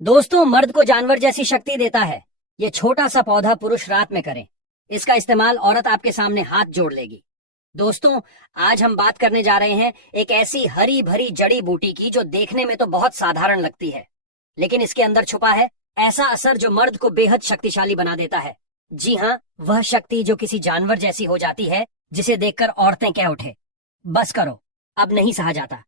दोस्तों, मर्द को जानवर जैसी शक्ति देता है। ये छोटा सा पौधा पुरुष रात में करें। इसका इस्तेमाल औरत आपके सामने हाथ जोड़ लेगी। दोस्तों, आज हम बात करने जा रहे हैं एक ऐसी हरी भरी जड़ी बूटी की जो देखने में तो बहुत साधारण लगती है, लेकिन इसके अंदर छुपा है ऐसा असर जो मर्द को बेहद शक्तिशाली बना देता है। जी हाँ, वह शक्ति जो किसी जानवर जैसी हो जाती है, जिसे देखकर औरतें कह उठे, बस करो, अब नहीं सहा जाता।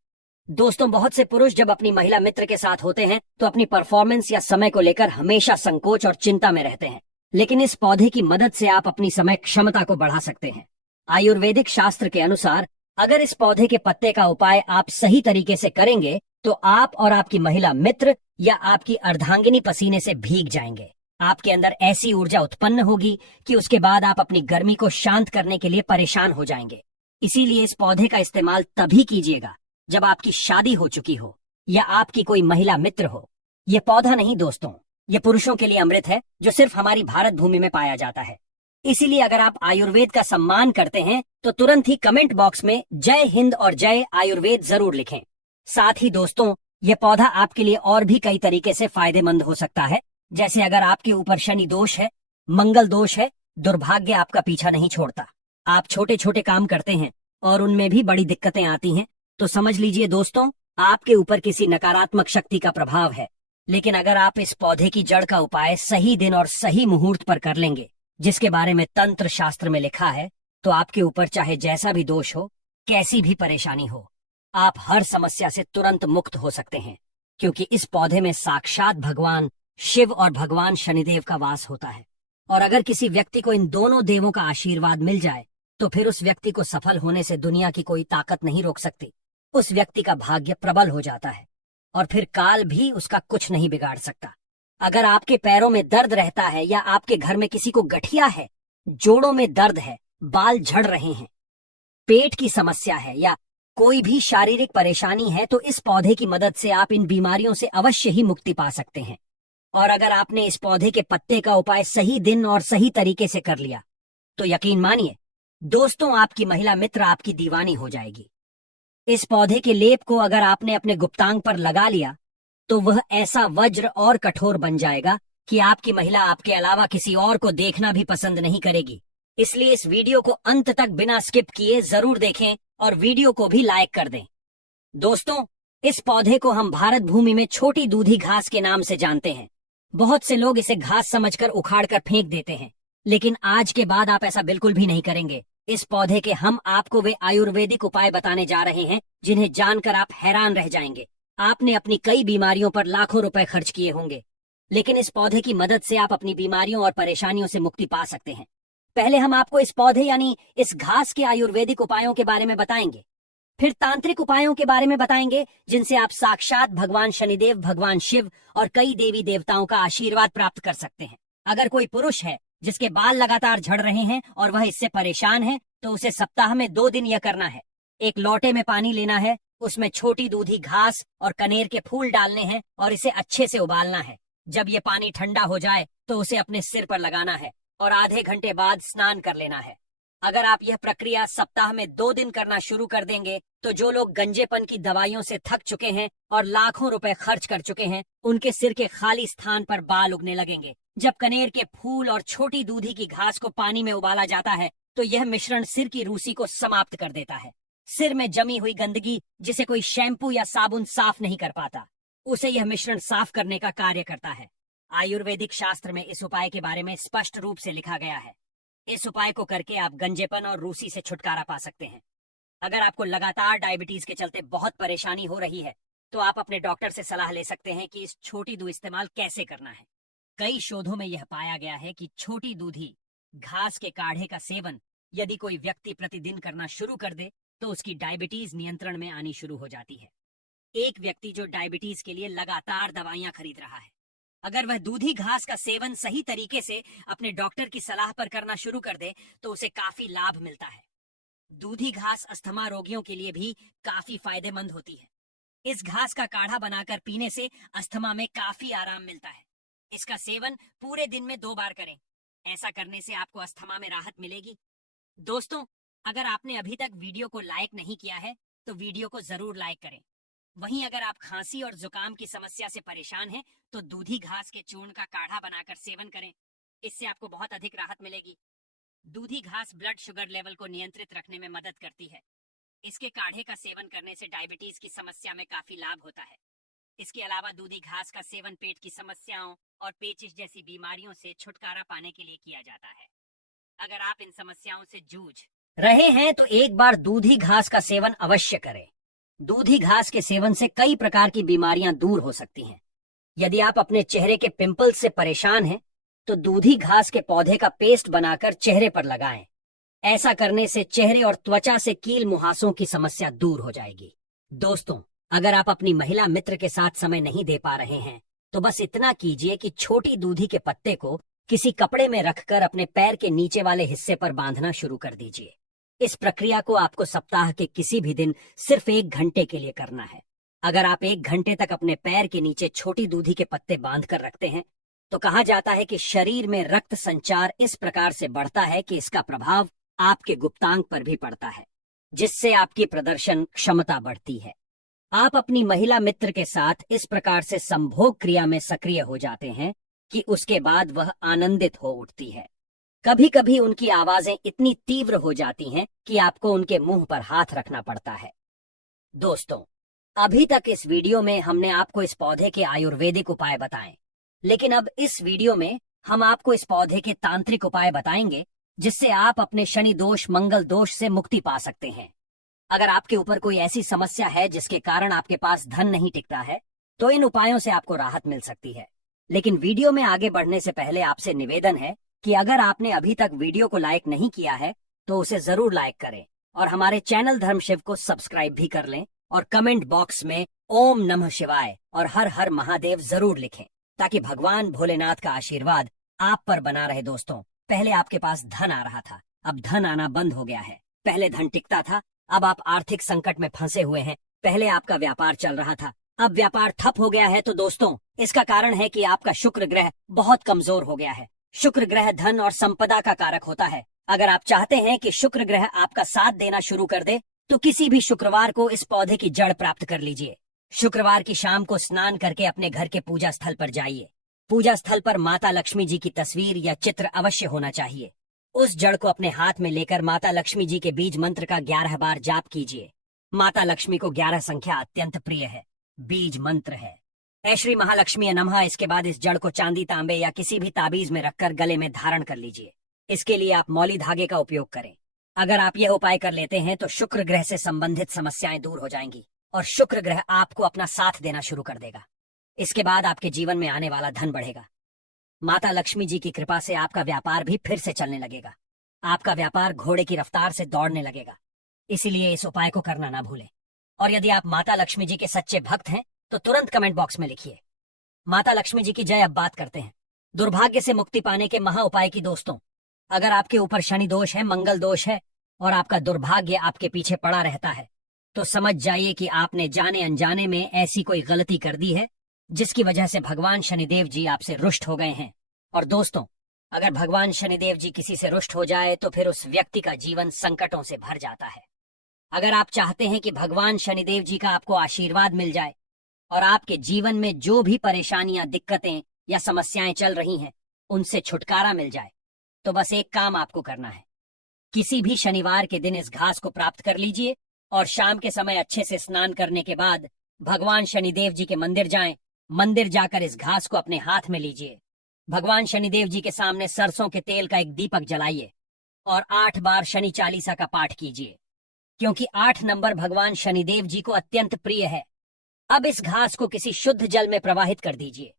दोस्तों, बहुत से पुरुष जब अपनी महिला मित्र के साथ होते हैं तो अपनी परफॉर्मेंस या समय को लेकर हमेशा संकोच और चिंता में रहते हैं, लेकिन इस पौधे की मदद से आप अपनी समय क्षमता को बढ़ा सकते हैं। आयुर्वेदिक शास्त्र के अनुसार अगर इस पौधे के पत्ते का उपाय आप सही तरीके से करेंगे तो आप और आपकी महिला मित्र या आपकी अर्धांगिनी पसीने से भीग जाएंगे। आपके अंदर ऐसी ऊर्जा उत्पन्न होगी कि उसके बाद आप अपनी गर्मी को शांत करने के लिए परेशान हो जाएंगे। इसीलिए इस पौधे का इस्तेमाल तभी कीजिएगा जब आपकी शादी हो चुकी हो या आपकी कोई महिला मित्र हो। यह पौधा नहीं दोस्तों, ये पुरुषों के लिए अमृत है जो सिर्फ हमारी भारत भूमि में पाया जाता है। इसीलिए अगर आप आयुर्वेद का सम्मान करते हैं तो तुरंत ही कमेंट बॉक्स में जय हिंद और जय आयुर्वेद जरूर लिखें। साथ ही दोस्तों, यह पौधा आपके लिए और भी कई तरीके से फायदेमंद हो सकता है। जैसे अगर आपके ऊपर शनि दोष है, मंगल दोष है, दुर्भाग्य आपका पीछा नहीं छोड़ता, आप छोटे छोटे काम करते हैं और उनमें भी बड़ी दिक्कतें आती हैं, तो समझ लीजिए दोस्तों, आपके ऊपर किसी नकारात्मक शक्ति का प्रभाव है। लेकिन अगर आप इस पौधे की जड़ का उपाय सही दिन और सही मुहूर्त पर कर लेंगे, जिसके बारे में तंत्र शास्त्र में लिखा है, तो आपके ऊपर चाहे जैसा भी दोष हो, कैसी भी परेशानी हो, आप हर समस्या से तुरंत मुक्त हो सकते हैं। क्योंकि इस पौधे में साक्षात भगवान शिव और भगवान शनिदेव का वास होता है। और अगर किसी व्यक्ति को इन दोनों देवों का आशीर्वाद मिल जाए तो फिर उस व्यक्ति को सफल होने से दुनिया की कोई ताकत नहीं रोक सकती। उस व्यक्ति का भाग्य प्रबल हो जाता है और फिर काल भी उसका कुछ नहीं बिगाड़ सकता। अगर आपके पैरों में दर्द रहता है या आपके घर में किसी को गठिया है, जोड़ों में दर्द है, बाल झड़ रहे हैं, पेट की समस्या है या कोई भी शारीरिक परेशानी है, तो इस पौधे की मदद से आप इन बीमारियों से अवश्य ही मुक्ति पा सकते हैं। और अगर आपने इस पौधे के पत्ते का उपाय सही दिन और सही तरीके से कर लिया तो यकीन मानिए दोस्तों, आपकी महिला मित्र आपकी दीवानी हो जाएगी। इस पौधे के लेप को अगर आपने अपने गुप्तांग पर लगा लिया तो वह ऐसा वज्र और कठोर बन जाएगा कि आपकी महिला आपके अलावा किसी और को देखना भी पसंद नहीं करेगी। इसलिए इस वीडियो को अंत तक बिना स्किप किए जरूर देखें और वीडियो को भी लाइक कर दें। दोस्तों, इस पौधे को हम भारत भूमि में छोटी दूधी घास के नाम से जानते हैं। बहुत से लोग इसे घास समझकर उखाड़ कर फेंक देते हैं, लेकिन आज के बाद आप ऐसा बिल्कुल भी नहीं करेंगे। इस पौधे के हम आपको वे आयुर्वेदिक उपाय बताने जा रहे हैं जिन्हें जानकर आप हैरान रह जाएंगे। आपने अपनी कई बीमारियों पर लाखों रुपए खर्च किए होंगे, लेकिन इस पौधे की मदद से आप अपनी बीमारियों और परेशानियों से मुक्ति पा सकते हैं। पहले हम आपको इस पौधे यानी इस घास के आयुर्वेदिक उपायों के बारे में बताएंगे, फिर तांत्रिक उपायों के बारे में बताएंगे जिनसे आप साक्षात भगवान शनिदेव, भगवान शिव और कई देवी देवताओं का आशीर्वाद प्राप्त कर सकते हैं। अगर कोई पुरुष है जिसके बाल लगातार झड़ रहे हैं और वह इससे परेशान है, तो उसे सप्ताह में 2 दिन यह करना है। एक लोटे में पानी लेना है, उसमें छोटी दूधी घास और कनेर के फूल डालने हैं और इसे अच्छे से उबालना है। जब ये पानी ठंडा हो जाए तो उसे अपने सिर पर लगाना है और आधे घंटे बाद स्नान कर लेना है। अगर आप यह प्रक्रिया सप्ताह में 2 दिन करना शुरू कर देंगे तो जो लोग गंजेपन की दवाइयों से थक चुके हैं और लाखों रुपए खर्च कर चुके हैं, उनके सिर के खाली स्थान पर बाल उगने लगेंगे। जब कनेर के फूल और छोटी दूधी की घास को पानी में उबाला जाता है तो यह मिश्रण सिर की रूसी को समाप्त कर देता है। सिर में जमी हुई गंदगी जिसे कोई शैम्पू या साबुन साफ नहीं कर पाता, उसे यह मिश्रण साफ करने का कार्य करता है। आयुर्वेदिक शास्त्र में इस उपाय के बारे में स्पष्ट रूप से लिखा गया है। इस उपाय को करके आप गंजेपन और रूसी से छुटकारा पा सकते हैं। अगर आपको लगातार डायबिटीज के चलते बहुत परेशानी हो रही है तो आप अपने डॉक्टर से सलाह ले सकते हैं कि इस छोटी दूध इस्तेमाल कैसे करना है। कई शोधों में यह पाया गया है कि छोटी दूधी घास के काढ़े का सेवन यदि कोई व्यक्ति प्रतिदिन करना शुरू कर दे तो उसकी डायबिटीज नियंत्रण में आनी शुरू हो जाती है। एक व्यक्ति जो डायबिटीज के लिए लगातार दवाइयां खरीद रहा है, अगर वह दूधी घास का सेवन सही तरीके से अपने डॉक्टर की सलाह पर करना शुरू कर दे तो उसे काफी लाभ मिलता है। दूधी घास अस्थमा रोगियों के लिए भी काफी फायदेमंद होती है। इस घास का काढ़ा बनाकर पीने से अस्थमा में काफी आराम मिलता है। इसका सेवन पूरे दिन में 2 बार करें। ऐसा करने से आपको अस्थमा में राहत मिलेगी। दोस्तों, अगर आपने अभी तक वीडियो को लाइक नहीं किया है तो वीडियो को जरूर लाइक करें वहीं अगर आप खांसी और जुकाम की समस्या से परेशान हैं, तो दूधी घास के चूर्ण का काढ़ा बनाकर सेवन करें। इससे आपको बहुत अधिक राहत मिलेगी। दूधी घास ब्लड शुगर लेवल को नियंत्रित रखने में मदद करती है। इसके काढ़े का सेवन करने से डायबिटीज की समस्या में काफी लाभ होता है। इसके अलावा दूधी घास का सेवन पेट की समस्याओं और पेचिश जैसी बीमारियों से छुटकारा पाने के लिए किया जाता है। अगर आप इन समस्याओं से जूझ रहे हैं तो एक बार दूधी घास का सेवन अवश्य करें। दूधी घास के सेवन से कई प्रकार की बीमारियां दूर हो सकती हैं। यदि आप अपने चेहरे के पिंपल्स से परेशान हैं, तो दूधी घास के पौधे का पेस्ट बनाकर चेहरे पर लगाएं। ऐसा करने से चेहरे और त्वचा से कील मुहासों की समस्या दूर हो जाएगी। दोस्तों, अगर आप अपनी महिला मित्र के साथ समय नहीं दे पा रहे हैं, तो बस इतना कीजिए कि छोटी दूधी के पत्ते को किसी कपड़े में रखकर अपने पैर के नीचे वाले हिस्से पर बांधना शुरू कर दीजिए। इस प्रक्रिया को आपको सप्ताह के किसी भी दिन सिर्फ 1 घंटे के लिए करना है। अगर आप 1 घंटे तक अपने पैर के नीचे छोटी दूधी के पत्ते बांधकर रखते हैं, तो कहा जाता है कि शरीर में रक्त संचार इस प्रकार से बढ़ता है कि इसका प्रभाव आपके गुप्तांग पर भी पड़ता है, जिससे आपकी प्रदर्शन क्षमता बढ़ती है। आप अपनी महिला मित्र के साथ इस प्रकार से संभोग क्रिया में सक्रिय हो जाते हैं कि उसके बाद वह आनंदित हो उठती है। कभी कभी उनकी आवाजें इतनी तीव्र हो जाती हैं कि आपको उनके मुंह पर हाथ रखना पड़ता है। दोस्तों, अभी तक इस वीडियो में हमने आपको इस पौधे के आयुर्वेदिक उपाय बताएं, लेकिन अब इस वीडियो में हम आपको इस पौधे के तांत्रिक उपाय बताएंगे, जिससे आप अपने शनि दोष, मंगल दोष से मुक्ति पा सकते हैं। अगर आपके ऊपर कोई ऐसी समस्या है जिसके कारण आपके पास धन नहीं टिकता है, तो इन उपायों से आपको राहत मिल सकती है। लेकिन वीडियो में आगे बढ़ने से पहले आपसे निवेदन है कि अगर आपने अभी तक वीडियो को लाइक नहीं किया है, तो उसे जरूर लाइक करें और हमारे चैनल धर्मशिव को सब्सक्राइब भी कर लें और कमेंट बॉक्स में ओम नमः शिवाय और हर हर महादेव जरूर लिखें, ताकि भगवान भोलेनाथ का आशीर्वाद आप पर बना रहे। दोस्तों, पहले आपके पास धन आ रहा था, अब धन आना बंद हो गया है। पहले धन टिकता था, अब आप आर्थिक संकट में फंसे हुए हैं। पहले आपका व्यापार चल रहा था, अब व्यापार ठप हो गया है। तो दोस्तों, इसका कारण है कि आपका शुक्र ग्रह बहुत कमजोर हो गया है। शुक्र ग्रह धन और संपदा का कारक होता है। अगर आप चाहते हैं कि शुक्र ग्रह आपका साथ देना शुरू कर दे, तो किसी भी शुक्रवार को इस पौधे की जड़ प्राप्त कर लीजिए। शुक्रवार की शाम को स्नान करके अपने घर के पूजा स्थल पर जाइए। पूजा स्थल पर माता लक्ष्मी जी की तस्वीर या चित्र अवश्य होना चाहिए। उस जड़ को अपने हाथ में लेकर माता लक्ष्मी जी के बीज मंत्र का 11 बार जाप कीजिए। माता लक्ष्मी को 11 संख्या अत्यंत प्रिय है, बीज मंत्र है। ऐ श्री महालक्ष्मी नमः। इसके बाद इस जड़ को चांदी, तांबे या किसी भी ताबीज में रखकर गले में धारण कर लीजिए। इसके लिए आप मौली धागे का उपयोग करें। अगर आप यह उपाय कर लेते हैं तो शुक्र ग्रह से संबंधित समस्याएं दूर हो जाएंगी और शुक्र ग्रह आपको अपना साथ देना शुरू कर देगा। इसके बाद आपके जीवन में आने वाला धन बढ़ेगा। माता लक्ष्मी जी की कृपा से आपका व्यापार भी फिर से चलने लगेगा। आपका व्यापार घोड़े की रफ्तार से दौड़ने लगेगा। इसीलिए इस उपाय को करना ना भूलें। और यदि आप माता लक्ष्मी जी के सच्चे भक्त हैं, तो तुरंत कमेंट बॉक्स में लिखिए माता लक्ष्मी जी की जय। अब बात करते हैं दुर्भाग्य से मुक्ति पाने के महा उपाय की। दोस्तों, अगर आपके ऊपर शनि दोष है, मंगल दोष है और आपका दुर्भाग्य आपके पीछे पड़ा रहता है, तो समझ जाइए कि आपने जाने अनजाने में ऐसी कोई गलती कर दी है जिसकी वजह से भगवान शनिदेव जी आपसे रुष्ट हो गए हैं। और दोस्तों, अगर भगवान शनिदेव जी किसी से रुष्ट हो जाए तो फिर उस व्यक्ति का जीवन संकटों से भर जाता है। अगर आप चाहते हैं कि भगवान शनिदेव जी का आपको आशीर्वाद मिल जाए और आपके जीवन में जो भी परेशानियां, दिक्कतें या समस्याएं चल रही हैं, उनसे छुटकारा मिल जाए, तो बस एक काम आपको करना है। किसी भी शनिवार के दिन इस घास को प्राप्त कर लीजिए और शाम के समय अच्छे से स्नान करने के बाद भगवान शनिदेव जी के मंदिर जाएं। मंदिर जाकर इस घास को अपने हाथ में लीजिए। भगवान शनिदेव जी के सामने सरसों के तेल का एक दीपक जलाइए और 8 बार शनि चालीसा का पाठ कीजिए, क्योंकि 8 नंबर भगवान शनिदेव जी को अत्यंत प्रिय है। अब इस घास को किसी शुद्ध जल में प्रवाहित कर दीजिए।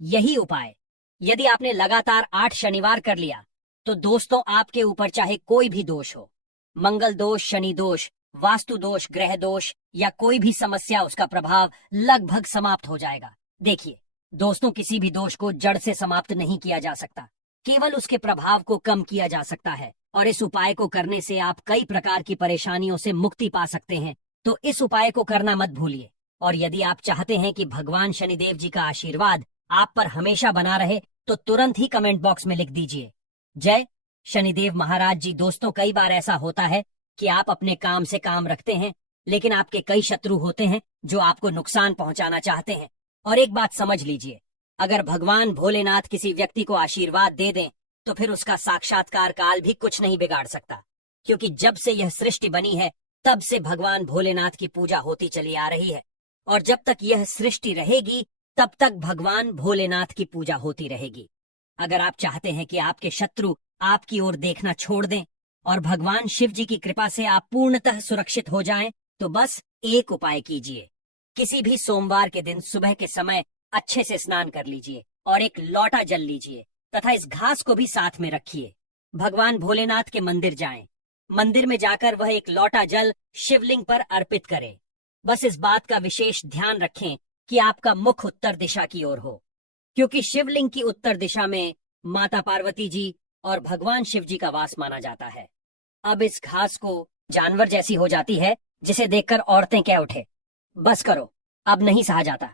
यही उपाय यदि आपने लगातार 8 शनिवार कर लिया, तो दोस्तों, आपके ऊपर चाहे कोई भी दोष हो, मंगल दोष, शनि दोष, वास्तु दोष, ग्रह दोष या कोई भी समस्या, उसका प्रभाव लगभग समाप्त हो जाएगा। देखिए दोस्तों, किसी भी दोष को जड़ से समाप्त नहीं किया जा सकता, केवल उसके प्रभाव को कम किया जा सकता है। और इस उपाय को करने से आप कई प्रकार की परेशानियों से मुक्ति पा सकते हैं। तो इस उपाय को करना मत भूलिए। और यदि आप चाहते हैं कि भगवान शनिदेव जी का आशीर्वाद आप पर हमेशा बना रहे, तो तुरंत ही कमेंट बॉक्स में लिख दीजिए जय शनिदेव महाराज जी। दोस्तों, कई बार ऐसा होता है कि आप अपने काम से काम रखते हैं, लेकिन आपके कई शत्रु होते हैं जो आपको नुकसान पहुंचाना चाहते हैं। और एक बात समझ लीजिए, अगर भगवान भोलेनाथ किसी व्यक्ति को आशीर्वाद दे दें तो फिर उसका साक्षात्कार काल भी कुछ नहीं बिगाड़ सकता, क्योंकि जब से यह सृष्टि बनी है तब से भगवान भोलेनाथ की पूजा होती चली आ रही है, और जब तक यह सृष्टि रहेगी तब तक भगवान भोलेनाथ की पूजा होती रहेगी। अगर आप चाहते हैं कि आपके शत्रु आपकी ओर देखना छोड़ दें और भगवान शिव जी की कृपा से आप पूर्णतः सुरक्षित हो जाएं, तो बस एक उपाय कीजिए। किसी भी सोमवार के दिन सुबह के समय अच्छे से स्नान कर लीजिए और एक लोटा जल लीजिए तथा इस घास को भी साथ में रखिए। भगवान भोलेनाथ के मंदिर जाएं। मंदिर में जाकर वह एक लोटा जल शिवलिंग पर अर्पित करें। बस इस बात का विशेष ध्यान रखें कि आपका मुख उत्तर दिशा की ओर हो, क्योंकि शिवलिंग की उत्तर दिशा में माता पार्वती जी और भगवान शिव जी का वास माना जाता है। अब इस घास को जानवर जैसी हो जाती है जिसे देखकर औरतें कह उठे, बस करो, अब नहीं सहा जाता।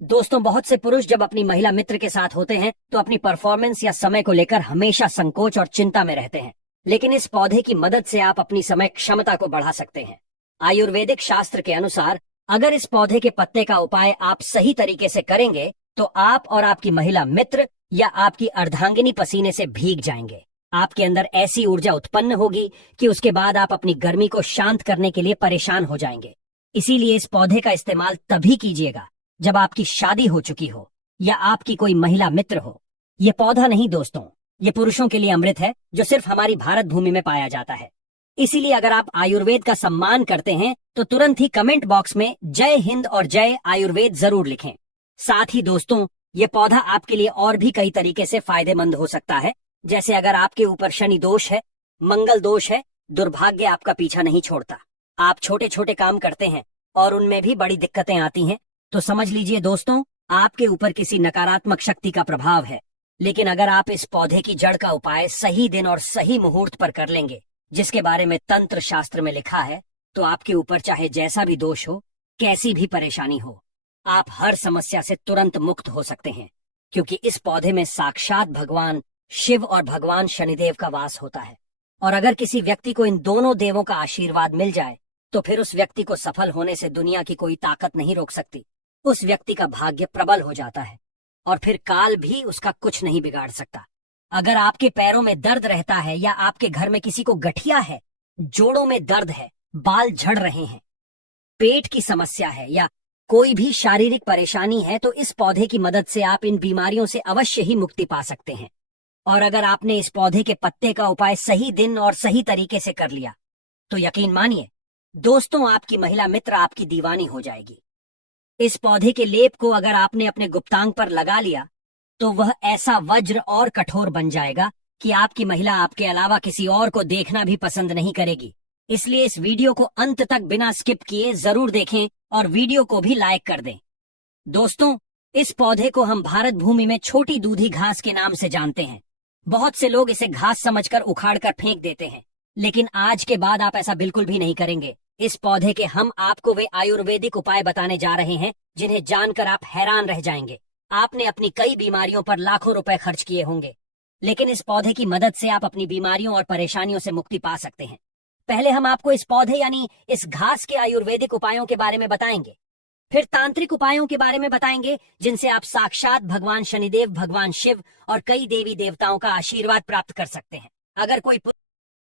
दोस्तों, बहुत से पुरुष जब अपनी महिला मित्र के साथ होते हैं तो अपनी परफॉर्मेंस या समय को लेकर हमेशा संकोच और चिंता में रहते हैं, लेकिन इस पौधे की मदद से आप अपनी समय क्षमता को बढ़ा सकते हैं। आयुर्वेदिक शास्त्र के अनुसार अगर इस पौधे के पत्ते का उपाय आप सही तरीके से करेंगे तो आप और आपकी महिला मित्र या आपकी अर्धांगिनी पसीने से भीग जाएंगे। आपके अंदर ऐसी ऊर्जा उत्पन्न होगी कि उसके बाद आप अपनी गर्मी को शांत करने के लिए परेशान हो जाएंगे। इसीलिए इस पौधे का इस्तेमाल तभी कीजिएगा जब आपकी शादी हो चुकी हो या आपकी कोई महिला मित्र हो। ये पौधा नहीं दोस्तों, ये पुरुषों के लिए अमृत है जो सिर्फ हमारी भारत भूमि में पाया जाता है। इसीलिए अगर आप आयुर्वेद का सम्मान करते हैं तो तुरंत ही कमेंट बॉक्स में जय हिंद और जय आयुर्वेद जरूर लिखें। साथ ही दोस्तों, ये पौधा आपके लिए और भी कई तरीके से फायदेमंद हो सकता है, जैसे अगर आपके ऊपर शनि दोष है, मंगल दोष है, दुर्भाग्य आपका पीछा नहीं छोड़ता, आप छोटे छोटे काम करते हैं और उनमें भी बड़ी दिक्कतें आती हैं, तो समझ लीजिए दोस्तों, आपके ऊपर किसी नकारात्मक शक्ति का प्रभाव है। लेकिन अगर आप इस पौधे की जड़ का उपाय सही दिन और सही मुहूर्त पर कर लेंगे, जिसके बारे में तंत्र शास्त्र में लिखा है, तो आपके ऊपर चाहे जैसा भी दोष हो, कैसी भी परेशानी हो, आप हर समस्या से तुरंत मुक्त हो सकते हैं, क्योंकि इस पौधे में साक्षात भगवान शिव और भगवान शनिदेव का वास होता है। और अगर किसी व्यक्ति को इन दोनों देवों का आशीर्वाद मिल जाए तो फिर उस व्यक्ति को सफल होने से दुनिया की कोई ताकत नहीं रोक सकती। उस व्यक्ति का भाग्य प्रबल हो जाता है और फिर काल भी उसका कुछ नहीं बिगाड़ सकता। अगर आपके पैरों में दर्द रहता है या आपके घर में किसी को गठिया है, जोड़ों में दर्द है, बाल झड़ रहे हैं, पेट की समस्या है या कोई भी शारीरिक परेशानी है, तो इस पौधे की मदद से आप इन बीमारियों से अवश्य ही मुक्ति पा सकते हैं। और अगर आपने इस पौधे के पत्ते का उपाय सही दिन और सही तरीके से कर लिया तो यकीन मानिए दोस्तों, आपकी महिला मित्र आपकी दीवानी हो जाएगी। इस पौधे के लेप को अगर आपने अपने गुप्तांग पर लगा लिया तो वह ऐसा वज्र और कठोर बन जाएगा कि आपकी महिला आपके अलावा किसी और को देखना भी पसंद नहीं करेगी। इसलिए इस वीडियो को अंत तक बिना स्किप किए जरूर देखें और वीडियो को भी लाइक कर दें। दोस्तों, इस पौधे को हम भारत भूमि में छोटी दूधी घास के नाम से जानते हैं। बहुत से लोग इसे घास समझकर उखाड़कर फेंक देते हैं, लेकिन आज के बाद आप ऐसा बिल्कुल भी नहीं करेंगे। इस पौधे के हम आपको वे आयुर्वेदिक उपाय बताने जा रहे हैं जिन्हें जानकर आप हैरान रह जाएंगे। आपने अपनी कई बीमारियों पर लाखों रुपए खर्च किए होंगे, लेकिन इस पौधे की मदद से आप अपनी बीमारियों और परेशानियों से मुक्ति पा सकते हैं। पहले हम आपको इस पौधे यानी इस घास के आयुर्वेदिक उपायों के बारे में बताएंगे, फिर तांत्रिक उपायों के बारे में बताएंगे जिनसे आप साक्षात भगवान शनिदेव, भगवान शिव और कई देवी देवताओं का आशीर्वाद प्राप्त कर सकते हैं। अगर कोई